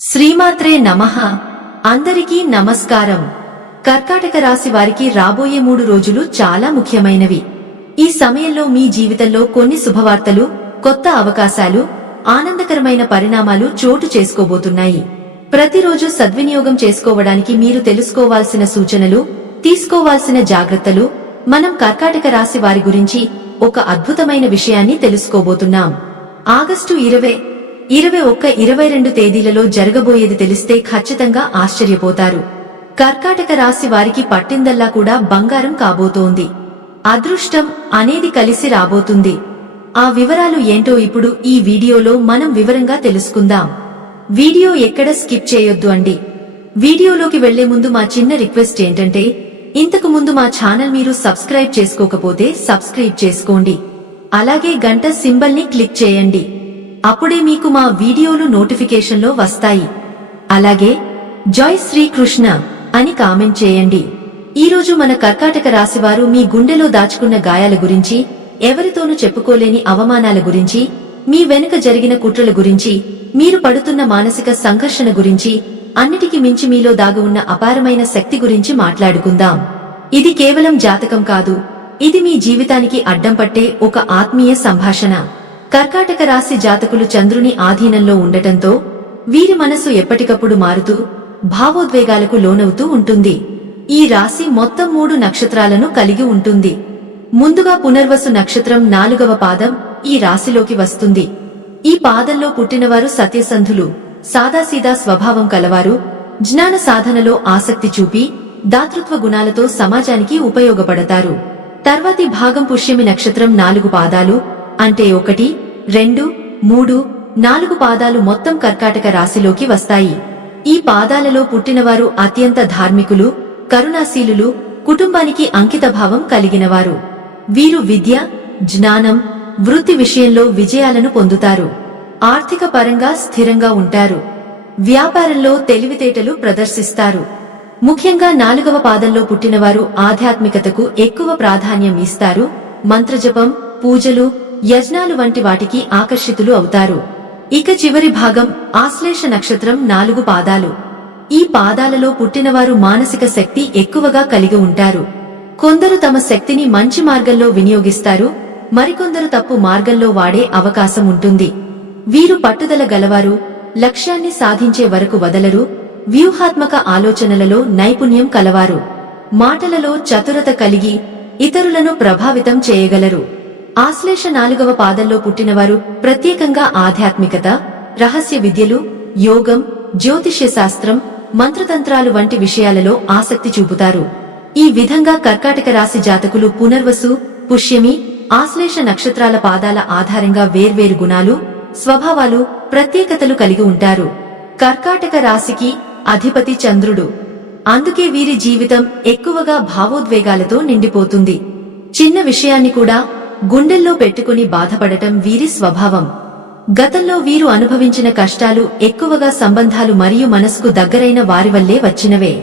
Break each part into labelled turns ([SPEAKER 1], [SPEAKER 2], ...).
[SPEAKER 1] శ్రీమాత్రే నమః. అందరికీ నమస్కారం. కర్కాటక రాశి వారికి రాబోయే మూడు రోజులు చాలా ముఖ్యమైనవి. ఈ సమయంలో మీ జీవితంలో కొన్ని శుభవార్తలు కొత్త అవకాశాలు ఆనందకరమైన పరిణామాలు చోటు చేసుకోబోతున్నాయి. ప్రతిరోజు సద్వినియోగం చేసుకోవడానికి మీరు తెలుసుకోవాల్సిన సూచనలు తీసుకోవాల్సిన జాగ్రత్తలు మనం కర్కాటక రాశి వారి గురించి ఒక అద్భుతమైన విషయాన్ని తెలుసుకోబోతున్నాం. ఆగస్టు ఇరవై ఇరవై ఒక్క ఇరవై రెండు తేదీలలో జరగబోయేది తెలిస్తే ఖచ్చితంగా ఆశ్చర్యపోతారు. కర్కాటక రాశి వారికి పట్టిందల్లా కూడా బంగారం కాబోతోంది. అదృష్టం అనేది కలిసి రాబోతుంది. ఆ వివరాలు ఏంటో ఇప్పుడు ఈ వీడియోలో మనం వివరంగా తెలుసుకుందాం. వీడియో ఎక్కడ స్కిప్ చేయొద్దు అండి. వీడియోలోకి వెళ్ళే ముందు మా చిన్న రిక్వెస్ట్ ఏంటంటే ఇంతకు ముందు మా ఛానల్ మీరు సబ్స్క్రైబ్ చేసుకోకపోతే సబ్స్క్రైబ్ చేసుకోండి. అలాగే గంట సింబల్ని క్లిక్ చేయండి. అప్పుడే మీకు మా వీడియోలు నోటిఫికేషన్లో వస్తాయి. అలాగే జై శ్రీకృష్ణ అని కామెంట్ చేయండి. ఈరోజు మన కర్కాటక రాశివారు మీ గుండెలో దాచుకున్న గాయాల గురించి ఎవరితోనూ చెప్పుకోలేని అవమానాల గురించి మీ వెనుక జరిగిన కుట్రల గురించి మీరు పడుతున్న మానసిక సంఘర్షణ గురించి అన్నిటికీ మించి మీలో దాగి ఉన్న అపారమైన శక్తి గురించి మాట్లాడుకుందాం. ఇది కేవలం జాతకం కాదు. ఇది మీ జీవితానికి అడ్డం పట్టే ఒక ఆత్మీయ సంభాషణ. కర్కాటక రాశి జాతకులు చంద్రుని ఆధీనంలో ఉండటంతో వీరి మనసు ఎప్పటికప్పుడు మారుతూ భావోద్వేగాలకు లోనవుతూ ఉంటుంది. ఈ రాశి మొత్తం మూడు నక్షత్రాలను కలిగి ఉంటుంది. ముందుగా పునర్వసు నక్షత్రం నాలుగవ పాదం ఈ రాశిలోకి వస్తుంది. ఈ పాదంలో పుట్టినవారు సత్యసంధులు సాదాసీదా స్వభావం కలవారు జ్ఞాన సాధనలో ఆసక్తి చూపి దాతృత్వ గుణాలతో సమాజానికి ఉపయోగపడతారు. తర్వాతి భాగం పుష్యమి నక్షత్రం నాలుగు పాదాలు అంటే ఒకటి రెండు మూడు నాలుగు పాదాలు మొత్తం కర్కాటక రాశిలోకి వస్తాయి. ఈ పాదాలలో పుట్టినవారు అత్యంత ధార్మికులు కరుణాశీలులు కుటుంబానికి అంకితభావం కలిగినవారు. వీరు విద్య జ్ఞానం వృత్తి విషయంలో విజయాలను పొందుతారు. ఆర్థిక పరంగా స్థిరంగా ఉంటారు. వ్యాపారంలో తెలివితేటలు ప్రదర్శిస్తారు. ముఖ్యంగా నాలుగవ పాదంలో పుట్టినవారు ఆధ్యాత్మికతకు ఎక్కువ ప్రాధాన్యం ఇస్తారు. మంత్రజపం పూజలు యజ్ఞాలు వంటి వాటికి ఆకర్షితులు అవుతారు. ఇక చివరి భాగం ఆశ్లేష నక్షత్రం నాలుగు పాదాలు. ఈ పాదాలలో పుట్టినవారు మానసిక శక్తి ఎక్కువగా కలిగి ఉంటారు. కొందరు తమ శక్తిని మంచి మార్గంలో వినియోగిస్తారు. మరికొందరు తప్పు మార్గంలో వాడే అవకాశం ఉంటుంది. వీరు పట్టుదల గలవారు లక్ష్యాన్ని సాధించే వరకు వదలరు వ్యూహాత్మక ఆలోచనలలో నైపుణ్యం కలవారు. మాటలలో చతురత కలిగి ఇతరులను ప్రభావితం చేయగలరు. ఆశ్లేష నాలుగవ పాదంలో పుట్టినవారు ప్రత్యేకంగా ఆధ్యాత్మికత రహస్య విద్యలు యోగం జ్యోతిష్య శాస్త్రం మంత్రతంత్రాలు వంటి విషయాలలో ఆసక్తి చూపుతారు. ఈ విధంగా కర్కాటక రాశి జాతకులు పునర్వసు పుష్యమి ఆశ్లేష నక్షత్రాల పాదాల ఆధారంగా వేర్వేరు గుణాలు స్వభావాలు ప్రత్యేకతలు కలిగి ఉంటారు. కర్కాటక రాశికి అధిపతి చంద్రుడు. అందుకే వీరి జీవితం ఎక్కువగా భావోద్వేగాలతో నిండిపోతుంది. చిన్న విషయాన్ని కూడా గుండెల్లో పెట్టుకుని బాధపడటం వీరి స్వభావం. గతంలో వీరు అనుభవించిన కష్టాలు ఎక్కువగా సంబంధాలు మరియు మనసుకు దగ్గరైన వారి వల్లే వచ్చినవే.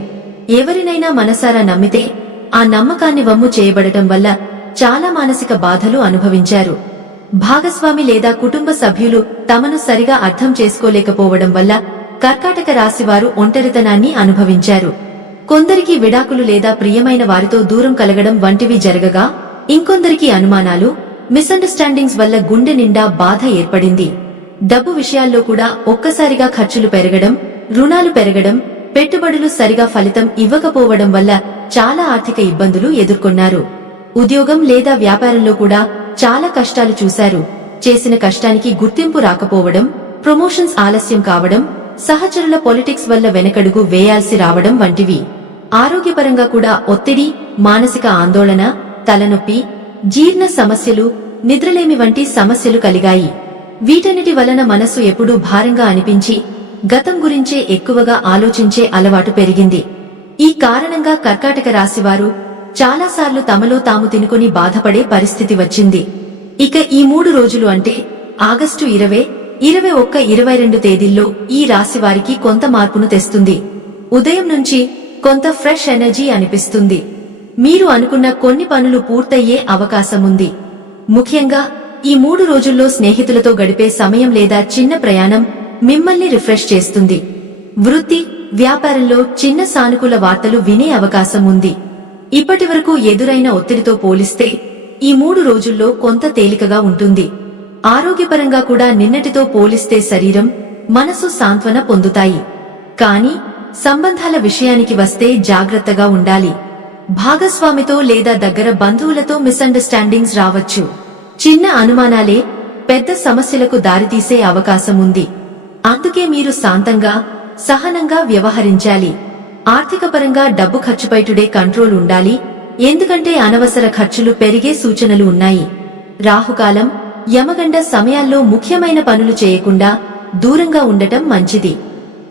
[SPEAKER 1] ఎవరినైనా మనసారా నమ్మితే ఆ నమ్మకాన్ని వమ్ము చేయబడటం వల్ల చాలా మానసిక బాధలు అనుభవించారు. భాగస్వామి లేదా కుటుంబ సభ్యులు తమను సరిగా అర్థం చేసుకోలేకపోవడం వల్ల కర్కాటక రాశివారు ఒంటరితనాన్ని అనుభవించారు. కొందరికి విడాకులు లేదా ప్రియమైన వారితో దూరం కలగడం వంటివి జరగగా ఇంకొందరికి అనుమానాలు మిస్అండర్స్టాండింగ్స్ వల్ల గుండె నిండా బాధ ఏర్పడింది. డబ్బు విషయాల్లో కూడా ఒక్కసారిగా ఖర్చులు పెరగడం రుణాలు పెరగడం పెట్టుబడులు సరిగా ఫలితం ఇవ్వకపోవడం వల్ల చాలా ఆర్థిక ఇబ్బందులు ఎదుర్కొన్నారు. ఉద్యోగం లేదా వ్యాపారంలో కూడా చాలా కష్టాలు చూశారు. చేసిన కష్టానికి గుర్తింపు రాకపోవడం ప్రమోషన్స్ ఆలస్యం కావడం సహచరుల పొలిటిక్స్ వల్ల వెనకడుగు వేయాల్సి రావడం వంటివి. ఆరోగ్యపరంగా కూడా ఒత్తిడి మానసిక ఆందోళన తలనొప్పి జీర్ణ సమస్యలు నిద్రలేమి వంటి సమస్యలు కలిగాయి. వీటన్నిటి వలన మనసు ఎప్పుడూ భారంగా అనిపించి గతం గురించే ఎక్కువగా ఆలోచించే అలవాటు పెరిగింది. ఈ కారణంగా కర్కాటక రాశివారు చాలాసార్లు తమలో తాము తినుకొని బాధపడే పరిస్థితి వచ్చింది. ఇక ఈ మూడు రోజులు అంటే ఆగస్టు ఇరవై ఇరవై ఒక్క ఇరవై రెండు తేదీల్లో ఈ రాశి వారికి కొంత మార్పును తెస్తుంది. ఉదయం నుంచి కొంత ఫ్రెష్ ఎనర్జీ అనిపిస్తుంది. మీరు అనుకున్న కొన్ని పనులు పూర్తయ్యే అవకాశముంది. ముఖ్యంగా ఈ మూడు రోజుల్లో స్నేహితులతో గడిపే సమయం లేదా చిన్న ప్రయాణం మిమ్మల్ని రిఫ్రెష్ చేస్తుంది. వృత్తి వ్యాపారంలో చిన్న సానుకూల వార్తలు వినే అవకాశం ఉంది. ఇప్పటివరకు ఎదురైన ఒత్తిడితో పోలిస్తే ఈ మూడు రోజుల్లో కొంత తేలికగా ఉంటుంది. ఆరోగ్యపరంగా కూడా నిన్నటితో పోలిస్తే శరీరం మనసు సాంత్వన పొందుతాయి. కానీ సంబంధాల విషయానికి వస్తే జాగ్రత్తగా ఉండాలి. భాగస్వామితో లేదా దగ్గర బంధువులతో మిస్అండర్స్టాండింగ్స్ రావచ్చు. చిన్న అనుమానాలే పెద్ద సమస్యలకు దారితీసే అవకాశం ఉంది. అందుకే మీరు శాంతంగా సహనంగా వ్యవహరించాలి. ఆర్థికపరంగా డబ్బు ఖర్చుపైటుడే కంట్రోల్ ఉండాలి. ఎందుకంటే అనవసర ఖర్చులు పెరిగే సూచనలు ఉన్నాయి. రాహుకాలం యమగండ సమయాల్లో ముఖ్యమైన పనులు చేయకుండా దూరంగా ఉండటం మంచిది.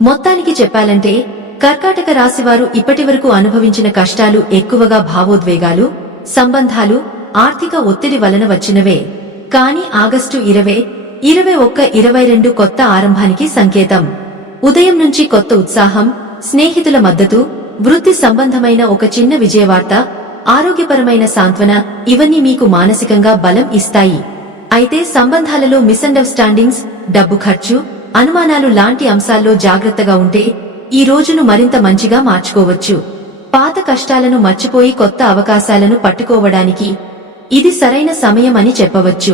[SPEAKER 1] మొత్తానికి చెప్పాలంటే కర్కాటక రాశివారు ఇప్పటివరకు అనుభవించిన కష్టాలు ఎక్కువగా భావోద్వేగాలు సంబంధాలు ఆర్థిక ఒత్తిడి వలన వచ్చినవే. కాని ఆగస్టు ఇరవై ఇరవై ఒక్క ఇరవై రెండు కొత్త ఆరంభానికి సంకేతం. ఉదయం నుంచి కొత్త ఉత్సాహం స్నేహితుల మద్దతు వృత్తి సంబంధమైన ఒక చిన్న విజయవార్త ఆరోగ్యపరమైన సాంత్వన ఇవన్నీ మీకు మానసికంగా బలం ఇస్తాయి. అయితే సంబంధాలలో మిస్అండర్స్టాండింగ్స్ డబ్బు ఖర్చు అనుమానాలు లాంటి అంశాల్లో జాగ్రత్తగా ఉంటే ఈ రోజును మరింత మంచిగా మార్చుకోవచ్చు. పాత కష్టాలను మర్చిపోయి కొత్త అవకాశాలను పట్టుకోవడానికి ఇది సరైన సమయం అని చెప్పవచ్చు.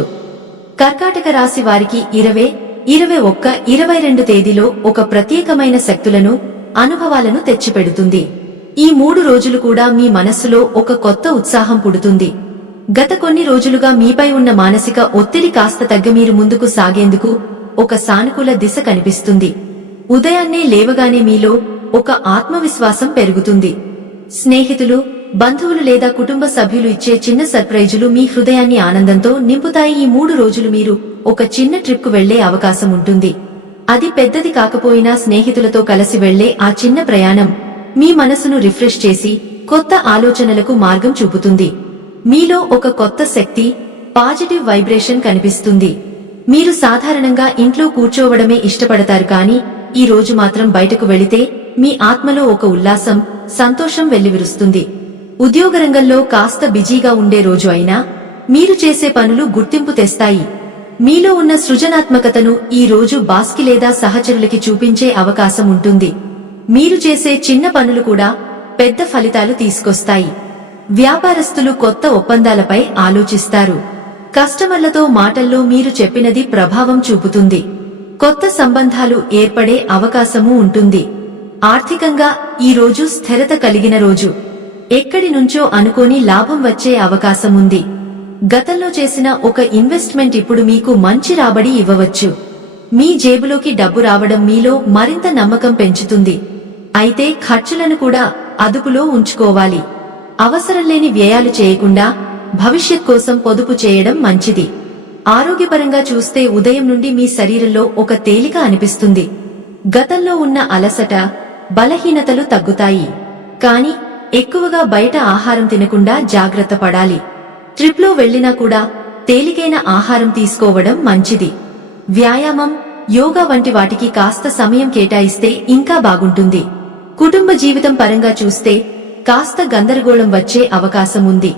[SPEAKER 1] కర్కాటక రాశి వారికి ఇరవై ఇరవై ఒక్క ఇరవై రెండు తేదీలో ఒక ప్రత్యేకమైన శక్తులను అనుభవాలను తెచ్చిపెడుతుంది. ఈ మూడు రోజులు కూడా మీ మనస్సులో ఒక కొత్త ఉత్సాహం పుడుతుంది. గత కొన్ని రోజులుగా మీపై ఉన్న మానసిక ఒత్తిడి కాస్త తగ్గ మీరు ముందుకు సాగేందుకు ఒక సానుకూల దిశ కనిపిస్తుంది. ఉదయాన్నే లేవగానే మీలో ఒక ఆత్మవిశ్వాసం పెరుగుతుంది. స్నేహితులు బంధువులు లేదా కుటుంబ సభ్యులు ఇచ్చే చిన్న సర్ప్రైజులు మీ హృదయాన్ని ఆనందంతో నింపుతాయి. ఈ మూడు రోజులు మీరు ఒక చిన్న ట్రిప్కు వెళ్ళే అవకాశం ఉంటుంది. అది పెద్దది కాకపోయినా స్నేహితులతో కలిసి వెళ్ళే ఆ చిన్న ప్రయాణం మీ మనసును రిఫ్రెష్ చేసి కొత్త ఆలోచనలకు మార్గం చూపుతుంది. మీలో ఒక కొత్త శక్తి పాజిటివ్ వైబ్రేషన్ కనిపిస్తుంది. మీరు సాధారణంగా ఇంట్లో కూర్చోవడమే ఇష్టపడతారు కానీ ఈ రోజు మాత్రం బయటకు వెళితే మీ ఆత్మలో ఒక ఉల్లాసం సంతోషం వెల్లివిరుస్తుంది. ఉద్యోగ రంగంలో కాస్త బిజీగా ఉండే రోజు అయినా మీరు చేసే పనులు గుర్తింపు తెస్తాయి. మీలో ఉన్న సృజనాత్మకతను ఈ రోజు బాస్కి లేదా సహచరులకి చూపించే అవకాశం ఉంటుంది. మీరు చేసే చిన్న పనులు కూడా పెద్ద ఫలితాలు తీసుకొస్తాయి. వ్యాపారస్తులు కొత్త ఒప్పందాలపై ఆలోచిస్తారు. కస్టమర్లతో మాటల్లో మీరు చెప్పినది ప్రభావం చూపుతుంది. కొత్త సంబంధాలు ఏర్పడే అవకాశమూ ఉంటుంది. ఆర్థికంగా ఈ రోజు స్థిరత కలిగిన రోజు. ఎక్కడి నుంచో అనుకోని లాభం వచ్చే అవకాశం ఉంది. గతంలో చేసిన ఒక ఇన్వెస్ట్మెంట్ ఇప్పుడు మీకు మంచి రాబడి ఇవ్వవచ్చు. మీ జేబులోకి డబ్బు రావడం మీలో మరింత నమ్మకం పెంచుతుంది. అయితే ఖర్చులను కూడా అదుపులో ఉంచుకోవాలి. అవసరం లేని వ్యయాలు చేయకుండా భవిష్యత్ కోసం పొదుపు చేయడం మంచిది. ఆరోగ్యపరంగా చూస్తే ఉదయం నుండి మీ శరీరంలో ఒక తేలిక అనిపిస్తుంది. గతంలో ఉన్న అలసట బలహీనతలు తగ్గుతాయి. కాని ఎక్కువగా బయట ఆహారం తినకుండా జాగ్రత్త పడాలి. ట్రిప్లో వెళ్ళినా కూడా తేలికైన ఆహారం తీసుకోవడం మంచిది. వ్యాయామం యోగా వంటి వాటికి కాస్త సమయం కేటాయిస్తే ఇంకా బాగుంటుంది. కుటుంబ జీవితం పరంగా చూస్తే కాస్త గందరగోళం వచ్చే అవకాశం ఉంది.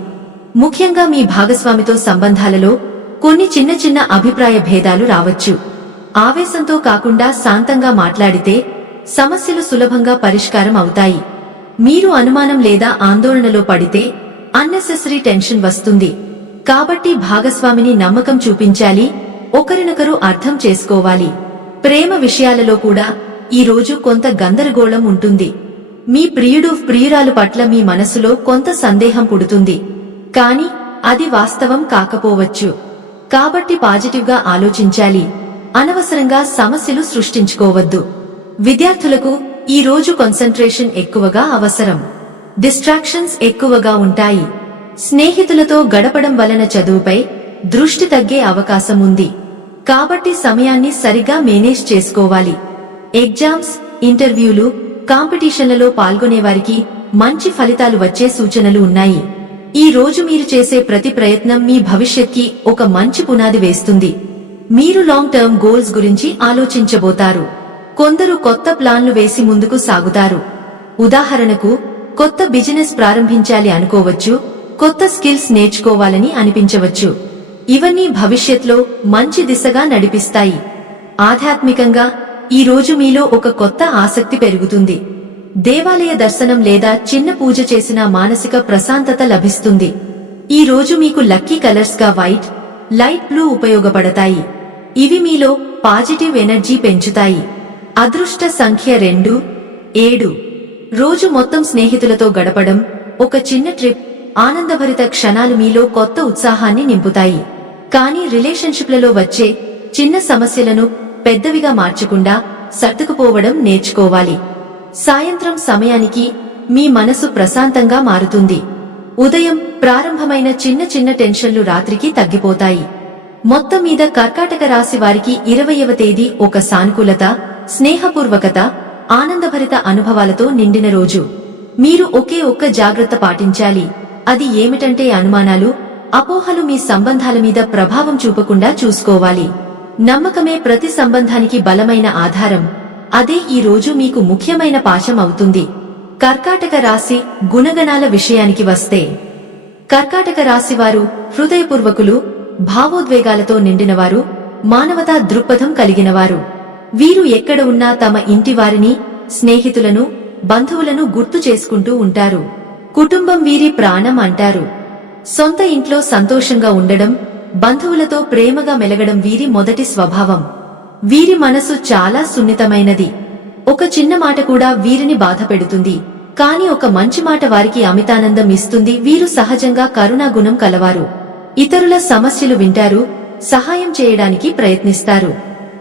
[SPEAKER 1] ముఖ్యంగా మీ భాగస్వామితో సంబంధాలలో కొన్ని చిన్న చిన్న అభిప్రాయ భేదాలు రావచ్చు. ఆవేశంతో కాకుండా శాంతంగా మాట్లాడితే సమస్యలు సులభంగా పరిష్కారం అవుతాయి. మీరు అనుమానం లేదా ఆందోళనలో పడితే అన్నెసెసరీ టెన్షన్ వస్తుంది. కాబట్టి భాగస్వామిని నమ్మకం చూపించాలి ఒకరినొకరు అర్థం చేసుకోవాలి. ప్రేమ విషయాలలో కూడా ఈ రోజు కొంత గందరగోళం ఉంటుంది. మీ ప్రియుడు ప్రియురాలు పట్ల మీ మనసులో కొంత సందేహం పుడుతుంది. కాని అది వాస్తవం కాకపోవచ్చు. కాబట్టి పాజిటివ్గా ఆలోచించాలి. అనవసరంగా సమస్యలు సృష్టించుకోవద్దు. విద్యార్థులకు ఈ రోజు కాన్సంట్రేషన్ ఎక్కువగా అవసరం. డిస్ట్రాక్షన్స్ ఎక్కువగా ఉంటాయి. స్నేహితులతో గడపడం వలన చదువుపై దృష్టి తగ్గే అవకాశం ఉంది. కాబట్టి సమయాన్ని సరిగా మేనేజ్ చేసుకోవాలి. ఎగ్జామ్స్ ఇంటర్వ్యూలు కాంపిటీషన్లలో పాల్గొనేవారికి మంచి ఫలితాలు వచ్చే సూచనలు ఉన్నాయి. ఈ రోజు మీరు చేసే ప్రతి ప్రయత్నం మీ భవిష్యత్కి ఒక మంచి పునాది వేస్తుంది. మీరు లాంగ్ టర్మ్ గోల్స్ గురించి ఆలోచించబోతారు. కొందరు కొత్త ప్లాన్లు వేసి ముందుకు సాగుతారు. ఉదాహరణకు కొత్త బిజినెస్ ప్రారంభించాలి అనుకోవచ్చు కొత్త స్కిల్స్ నేర్చుకోవాలని అనిపించవచ్చు. ఇవన్నీ భవిష్యత్లో మంచి దిశగా నడిపిస్తాయి. ఆధ్యాత్మికంగా ఈ రోజు మీలో ఒక కొత్త ఆసక్తి పెరుగుతుంది. దేవాలయ దర్శనం లేదా చిన్న పూజ చేసిన మానసిక ప్రశాంతత లభిస్తుంది. ఈ రోజు మీకు లక్కీ కలర్స్గా వైట్ లైట్ బ్లూ ఉపయోగపడతాయి. ఇవి మీలో పాజిటివ్ ఎనర్జీ పెంచుతాయి. అదృష్ట సంఖ్య రెండు ఏడు. రోజు మొత్తం స్నేహితులతో గడపడం ఒక చిన్న ట్రిప్ ఆనందభరిత క్షణాలు మీలో కొత్త ఉత్సాహాన్ని నింపుతాయి. కానీ రిలేషన్షిప్లలో వచ్చే చిన్న సమస్యలను పెద్దవిగా మార్చకుండా సర్దుకుపోవడం నేర్చుకోవాలి. సాయంత్రం సమయానికి మీ మనసు ప్రశాంతంగా మారుతుంది. ఉదయం ప్రారంభమైన చిన్న చిన్న టెన్షన్లు రాత్రికి తగ్గిపోతాయి. మొత్తం మీద కర్కాటక రాశి వారికి ఇరవయవ తేదీ ఒక సానుకూలత స్నేహపూర్వకత ఆనందభరిత అనుభవాలతో నిండిన రోజు. మీరు ఒకే ఒక్క జాగ్రత్త పాటించాలి. అది ఏమిటంటే అనుమానాలు అపోహలు మీ సంబంధాల మీద ప్రభావం చూపకుండా చూసుకోవాలి. నమ్మకమే ప్రతి సంబంధానికి బలమైన ఆధారం. అదే ఈ రోజు మీకు ముఖ్యమైన పాశం అవుతుంది. కర్కాటక రాశి గుణగణాల విషయానికి వస్తే కర్కాటక రాశివారు హృదయపూర్వకులు భావోద్వేగాలతో నిండినవారు మానవతా దృక్పథం కలిగినవారు. వీరు ఎక్కడ ఉన్నా తమ ఇంటి వారిని స్నేహితులను బంధువులను గుర్తు చేసుకుంటూ ఉంటారు. కుటుంబం వీరి ప్రాణం అంటారు. సొంత ఇంట్లో సంతోషంగా ఉండడం బంధువులతో ప్రేమగా మెలగడం వీరి మొదటి స్వభావం. వీరి మనసు చాలా సున్నితమైనది. ఒక చిన్న మాట కూడా వీరిని బాధపెడుతుంది కాని ఒక మంచి మాట వారికి అమితానందం ఇస్తుంది. వీరు సహజంగా కరుణా గుణం కలవారు. ఇతరుల సమస్యలు వింటారు సహాయం చేయడానికి ప్రయత్నిస్తారు.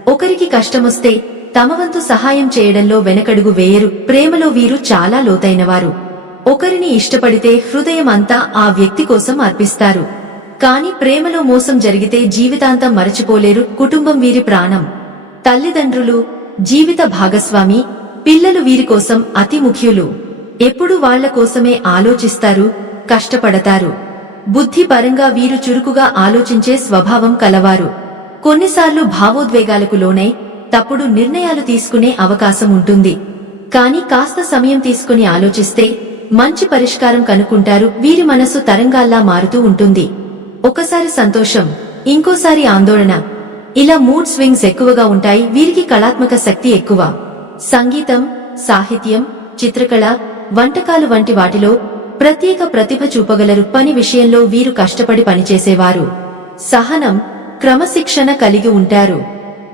[SPEAKER 1] ఒకరికి కష్టమొస్తే తమవంతు సహాయం చేయడంలో వెనకడుగు వేయరు. ప్రేమలో వీరు చాలా లోతైనవారు. ఒకరిని ఇష్టపడితే హృదయం అంతా ఆ వ్యక్తి కోసం అర్పిస్తారు. కాని ప్రేమలో మోసం జరిగితే జీవితాంతం మరచిపోలేరు. కుటుంబం వీరి ప్రాణం. తల్లిదండ్రులు జీవిత భాగస్వామి పిల్లలు వీరి కోసం అతి ముఖ్యులు ఎప్పుడు వాళ్ళ కోసమే ఆలోచిస్తారు కష్టపడతారు. బుద్ధిపరంగా వీరు చురుకుగా ఆలోచించే స్వభావం కలవారు. కొన్నిసార్లు భావోద్వేగాలకు లోనై తప్పుడు నిర్ణయాలు తీసుకునే అవకాశం ఉంటుంది. కాని కాస్త సమయం తీసుకుని ఆలోచిస్తే మంచి పరిష్కారం కనుక్కుంటారు వీరి మనసు తరంగాల్లా మారుతూ ఉంటుంది. ఒకసారి సంతోషం ఇంకోసారి ఆందోళన. ఇలా మూడ్ స్వింగ్స్ ఎక్కువగా ఉంటాయి వీరికి కళాత్మక శక్తి ఎక్కువ. సంగీతం సాహిత్యం చిత్రకళ వంటకాలు వంటి వాటిలో ప్రత్యేక ప్రతిభ చూపగలరు. పని విషయంలో వీరు కష్టపడి పనిచేసేవారు. సహనం క్రమశిక్షణ కలిగి ఉంటారు.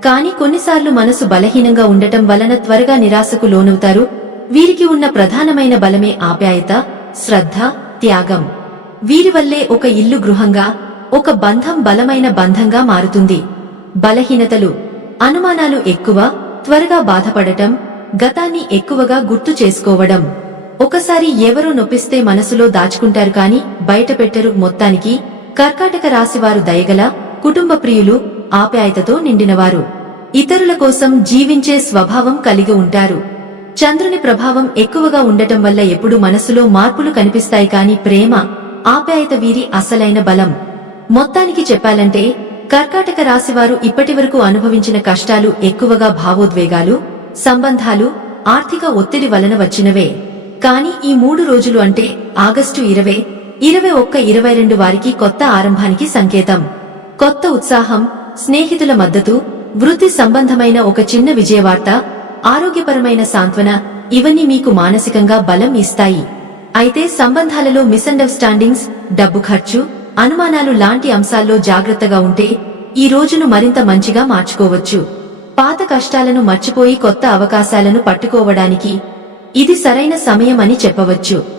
[SPEAKER 1] కాని కొన్నిసార్లు మనసు బలహీనంగా ఉండటం వలన త్వరగా నిరాశకు లోనవుతారు. వీరికి ఉన్న ప్రధానమైన బలమే ఆప్యాయత శ్రద్ధ త్యాగం. వీరి వల్లే ఒక ఇల్లు గృహంగా ఒక బంధం బలమైన బంధంగా మారుతుంది. బలహీనతలు అనుమానాలు ఎక్కువ త్వరగా బాధపడటం గతాన్ని ఎక్కువగా గుర్తు చేసుకోవడం. ఒకసారి ఎవరో నొప్పిస్తే మనసులో దాచుకుంటారు కాని బయటపెట్టరు మొత్తానికి. కర్కాటక రాశివారు దయగల కుటుంబ ప్రియులు ఆప్యాయతతో నిండినవారు. ఇతరుల కోసం జీవించే స్వభావం కలిగి ఉంటారు. చంద్రుని ప్రభావం ఎక్కువగా ఉండటం వల్ల ఎప్పుడు మనసులో మార్పులు కనిపిస్తాయి కాని ప్రేమ ఆప్యాయత వీరి అసలైన బలం. మొత్తానికి చెప్పాలంటే కర్కాటక రాశివారు ఇప్పటివరకు అనుభవించిన కష్టాలు ఎక్కువగా భావోద్వేగాలు సంబంధాలు ఆర్థిక ఒత్తిడి వలన వచ్చినవే. కాని ఈ మూడు రోజులు అంటే ఆగస్టు ఇరవై ఇరవై ఒక్క ఇరవై రెండు వారికి కొత్త ఆరంభానికి సంకేతం. కొత్త ఉత్సాహం స్నేహితుల మద్దతు వృత్తి సంబంధమైన ఒక చిన్న విజయవార్త ఆరోగ్యపరమైన సాంత్వన ఇవన్నీ మీకు మానసికంగా బలం ఇస్తాయి. అయితే సంబంధాలలో మిస్అండర్స్టాండింగ్స్ డబ్బు ఖర్చు అనుమానాలు లాంటి అంశాల్లో జాగ్రత్తగా ఉంటే ఈ రోజును మరింత మంచిగా మార్చుకోవచ్చు. పాత కష్టాలను మర్చిపోయి కొత్త అవకాశాలను పట్టుకోవడానికి ఇది సరైన సమయం అని చెప్పవచ్చు.